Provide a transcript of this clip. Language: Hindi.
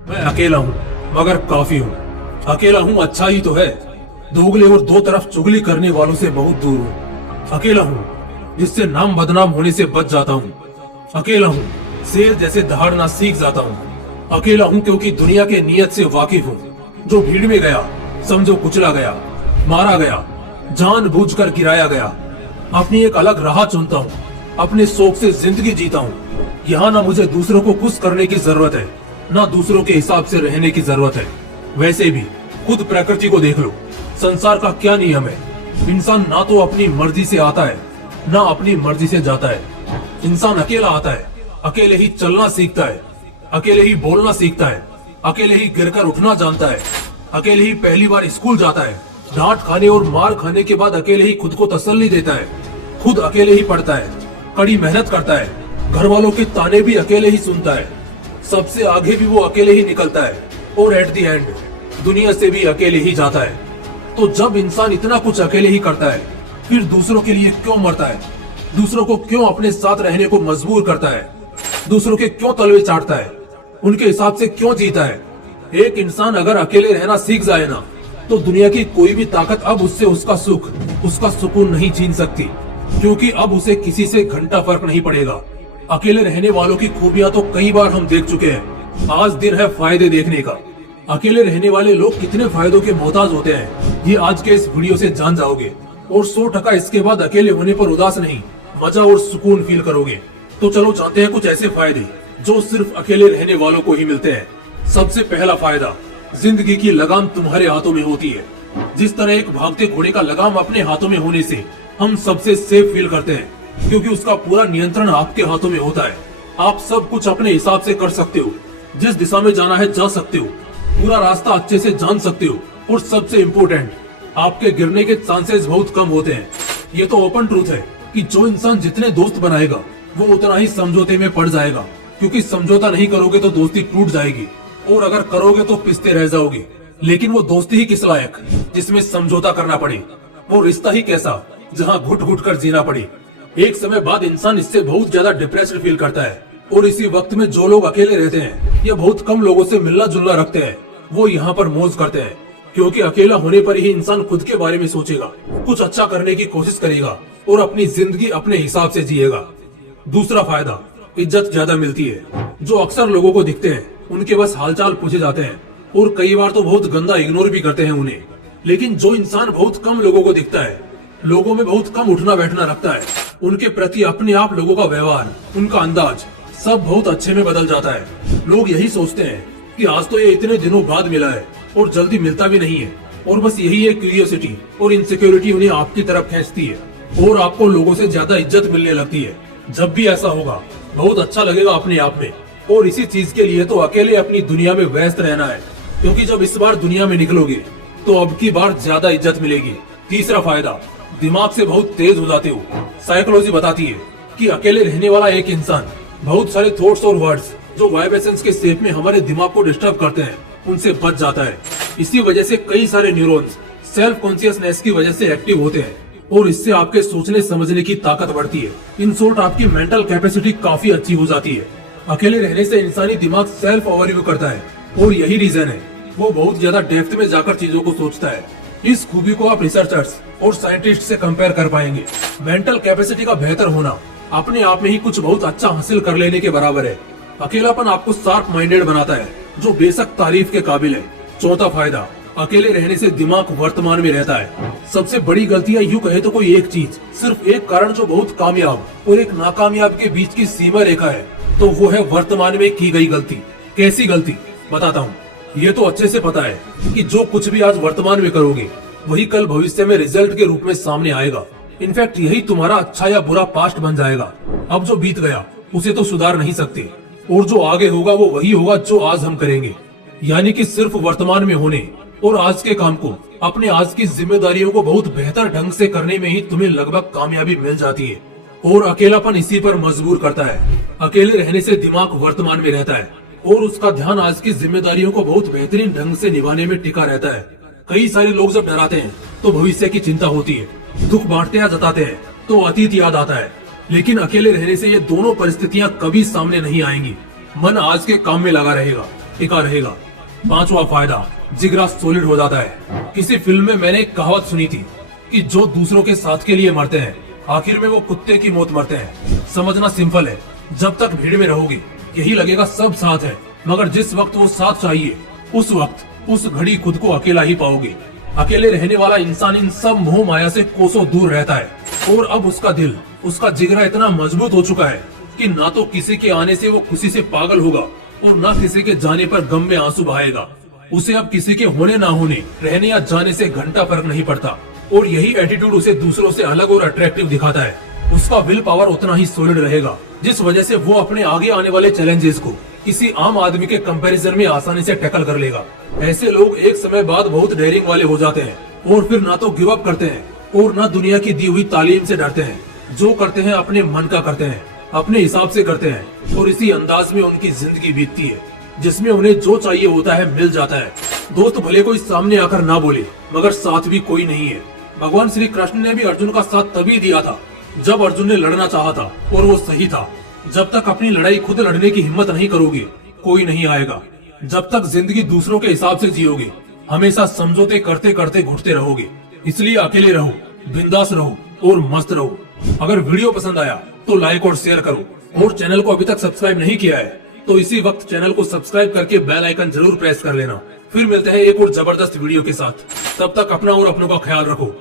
मैं अकेला हूँ मगर काफी हूँ। अकेला हूँ अच्छा ही तो है। दोगले और दो तरफ चुगली करने वालों से बहुत दूर हूँ। अकेला हूँ जिससे नाम बदनाम होने से बच जाता हूँ। अकेला हूँ शेर जैसे दहाड़ना सीख जाता हूँ। अकेला हूँ क्योंकि दुनिया के नियत से वाकिफ हूँ। जो भीड़ में गया समझो कुचला गया, मारा गया, जानबूझकर गिराया गया। अपनी एक अलग राह चुनता हूँ, अपने शौक से जिंदगी जीता हूँ। यहाँ ना मुझे दूसरों को खुश करने की जरूरत है, ना दूसरों के हिसाब से रहने की जरूरत है। वैसे भी खुद प्रकृति को देख लो, संसार का क्या नियम है। इंसान ना तो अपनी मर्जी से आता है, ना अपनी मर्जी से जाता है। इंसान अकेला आता है, अकेले ही चलना सीखता है, अकेले ही बोलना सीखता है, अकेले ही गिरकर उठना जानता है, अकेले ही पहली बार स्कूल जाता है। डांट खाने और मार खाने के बाद अकेले ही खुद को तसल्ली देता है। खुद अकेले ही पढ़ता है, कड़ी मेहनत करता है, घर वालों के ताने भी अकेले ही सुनता है। सबसे आगे भी वो अकेले ही निकलता है और एट द एंड दुनिया से भी अकेले ही जाता है। तो जब इंसान इतना कुछ अकेले ही करता है, फिर दूसरों के लिए क्यों मरता है? दूसरों को क्यों अपने साथ रहने को मजबूर करता है? दूसरों के क्यों तलवे चाटता है? उनके हिसाब से क्यों जीता है? एक इंसान अगर अकेले रहना सीख जाए ना, तो दुनिया की कोई भी ताकत अब उससे उसका सुख, उसका सुकून नहीं छीन सकती, क्योंकि अब उसे किसी से घंटा फर्क नहीं पड़ेगा। अकेले रहने वालों की खूबियां तो कई बार हम देख चुके हैं। आज दिन है फायदे देखने का। अकेले रहने वाले लोग कितने फायदों के मोहताज होते हैं, ये आज के इस वीडियो से जान जाओगे। और 100% इसके बाद अकेले होने पर उदास नहीं, मजा और सुकून फील करोगे। तो चलो जानते हैं कुछ ऐसे फायदे जो सिर्फ अकेले रहने वालों को ही मिलते हैं। सबसे पहला फायदा, जिंदगी की लगाम तुम्हारे हाथों में होती है। जिस तरह एक भागते घोड़े का लगाम अपने हाथों में होने से हम सबसे सेफ फील करते हैं, क्योंकि उसका पूरा नियंत्रण आपके हाथों में होता है। आप सब कुछ अपने हिसाब से कर सकते हो, जिस दिशा में जाना है जा सकते हो, पूरा रास्ता अच्छे से जान सकते हो, और सबसे इम्पोर्टेंट, आपके गिरने के चांसेस बहुत कम होते हैं। ये तो ओपन ट्रूथ है कि जो इंसान जितने दोस्त बनाएगा वो उतना ही समझौते में पड़ जाएगा, क्योंकि समझौता नहीं करोगे तो दोस्ती टूट जाएगी, और अगर करोगे तो पिसते रह जाओगे। लेकिन वो दोस्ती ही किस लायक जिसमें समझौता करना पड़े, वो रिश्ता ही कैसा जहाँ घुट घुट कर जीना पड़े। एक समय बाद इंसान इससे बहुत ज्यादा डिप्रेस्ड फील करता है। और इसी वक्त में जो लोग अकेले रहते हैं या बहुत कम लोगों से मिलना जुलना रखते हैं, वो यहाँ पर मौज करते हैं, क्योंकि अकेला होने पर ही इंसान खुद के बारे में सोचेगा, कुछ अच्छा करने की कोशिश करेगा और अपनी जिंदगी अपने हिसाब से जिएगा। दूसरा फायदा, इज्जत ज्यादा मिलती है। जो अक्सर लोगों को दिखते हैं उनके बस हालचाल पूछे जाते हैं, और कई बार तो बहुत गंदा इग्नोर भी करते हैं उन्हें। लेकिन जो इंसान बहुत कम लोगों को दिखता है, लोगों में बहुत कम उठना बैठना रखता है, उनके प्रति अपने आप लोगों का व्यवहार, उनका अंदाज सब बहुत अच्छे में बदल जाता है। लोग यही सोचते हैं कि आज तो ये इतने दिनों बाद मिला है और जल्दी मिलता भी नहीं है, और बस यही एक क्यूरियोसिटी और इनसिक्योरिटी उन्हें आपकी तरफ खींचती है, और आपको लोगों से ज्यादा इज्जत मिलने लगती है। जब भी ऐसा होगा बहुत अच्छा लगेगा अपने आप में, और इसी चीज के लिए तो अकेले अपनी दुनिया में व्यस्त रहना है, क्योंकि जब इस बार दुनिया में निकलोगे तो अब की बार ज्यादा इज्जत मिलेगी। तीसरा फायदा, दिमाग से बहुत तेज हो जाते हो। साइकोलॉजी बताती है कि अकेले रहने वाला एक इंसान बहुत सारे थॉट्स और वर्ड्स जो वाइब्रेशंस के शेप में हमारे दिमाग को डिस्टर्ब करते हैं, उनसे बच जाता है। इसी वजह से कई सारे न्यूरॉन्स सेल्फ कॉन्शियसनेस की वजह से एक्टिव होते हैं, और इससे आपके सोचने समझने की ताकत बढ़ती है। इन शॉर्ट, आपकी मेंटल कैपेसिटी काफी अच्छी हो जाती है। अकेले रहने से इंसानी दिमाग सेल्फ ओवरव्यू करता है, और यही रीजन है वो बहुत ज्यादा डेप्थ में जाकर चीजों को सोचता है। इस खूबी को आप रिसर्चर्स और साइंटिस्ट से कंपेयर कर पाएंगे। मेंटल कैपेसिटी का बेहतर होना अपने आप में ही कुछ बहुत अच्छा हासिल कर लेने के बराबर है। अकेलापन आपको शार्प माइंडेड बनाता है, जो बेशक तारीफ के काबिल है। चौथा फायदा, अकेले रहने से दिमाग वर्तमान में रहता है। सबसे बड़ी गलतियां यूँ कहे तो कोई एक चीज, सिर्फ एक कारण जो बहुत कामयाब और एक नाकामयाब के बीच की सीमा रेखा है, तो वो है वर्तमान में की गई गलती। कैसी गलती, बताता हूँ। ये तो अच्छे से पता है कि जो कुछ भी आज वर्तमान में करोगे वही कल भविष्य में रिजल्ट के रूप में सामने आएगा। इनफैक्ट यही तुम्हारा अच्छा या बुरा पास्ट बन जाएगा। अब जो बीत गया उसे तो सुधार नहीं सकते, और जो आगे होगा वो वही होगा जो आज हम करेंगे। यानी कि सिर्फ वर्तमान में होने और आज के काम को, अपने आज की जिम्मेदारियों को बहुत बेहतर ढंग से करने में ही तुम्हें लगभग कामयाबी मिल जाती है। और अकेलापन इसी पर मजबूर करता है। अकेले रहने से दिमाग वर्तमान में रहता है, और उसका ध्यान आज की जिम्मेदारियों को बहुत बेहतरीन ढंग से निभाने में टिका रहता है। कई सारे लोग जब डराते हैं तो भविष्य की चिंता होती है, दुख बांटते या जताते हैं तो अतीत याद आता है। लेकिन अकेले रहने से ये दोनों परिस्थितियां कभी सामने नहीं आएंगी। मन आज के काम में लगा रहेगा, टिका रहेगा। पांचवा फायदा, जिगरा सॉलिड हो जाता है। किसी फिल्म में मैंने एक कहावत सुनी थी कि जो दूसरों के साथ के लिए मरते हैं आखिर में वो कुत्ते की मौत मरते हैं। समझना सिंपल है, जब तक भीड़ में रहोगे यही लगेगा सब साथ है, मगर जिस वक्त वो साथ चाहिए उस वक्त उस घड़ी खुद को अकेला ही पाओगे। अकेले रहने वाला इंसान इन सब मोह माया से कोसों दूर रहता है और अब उसका दिल, उसका जिगरा इतना मजबूत हो चुका है कि ना तो किसी के आने से वो खुशी से पागल होगा और ना किसी के जाने पर गम में आंसू बहाएगा। उसे अब किसी के होने ना होने, रहने या जाने से घंटा फर्क नहीं पड़ता और यही एटीट्यूड उसे दूसरों से अलग और अट्रैक्टिव दिखाता है। उसका विल पावर उतना ही सॉलिड रहेगा, जिस वजह से वो अपने आगे आने वाले चैलेंजेस को किसी आम आदमी के कंपैरिजन में आसानी से टैकल कर लेगा। ऐसे लोग एक समय बाद बहुत डेयरिंग वाले हो जाते हैं और फिर ना तो गिव अप करते हैं और ना दुनिया की दी हुई तालीम से डरते हैं। जो करते हैं अपने मन का करते हैं, अपने हिसाब से करते हैं और इसी अंदाज में उनकी जिंदगी बीतती है जिसमें उन्हें जो चाहिए होता है मिल जाता है। दोस्त भले कोई सामने आकर ना बोले, मगर साथ भी कोई नहीं है। भगवान श्री कृष्ण ने भी अर्जुन का साथ तभी दिया था जब अर्जुन ने लड़ना चाहा था और वो सही था। जब तक अपनी लड़ाई खुद लड़ने की हिम्मत नहीं करोगे कोई नहीं आएगा। जब तक जिंदगी दूसरों के हिसाब से जियोगे हमेशा समझौते करते करते घुटते रहोगे। इसलिए अकेले रहो, बिंदास रहो और मस्त रहो। अगर वीडियो पसंद आया तो लाइक और शेयर करो और चैनल को अभी तक सब्सक्राइब नहीं किया है तो इसी वक्त चैनल को सब्सक्राइब करके बेल आइकन जरूर प्रेस कर लेना। फिर मिलते हैं एक और जबरदस्त वीडियो के साथ। तब तक अपना और अपनों का ख्याल रखो।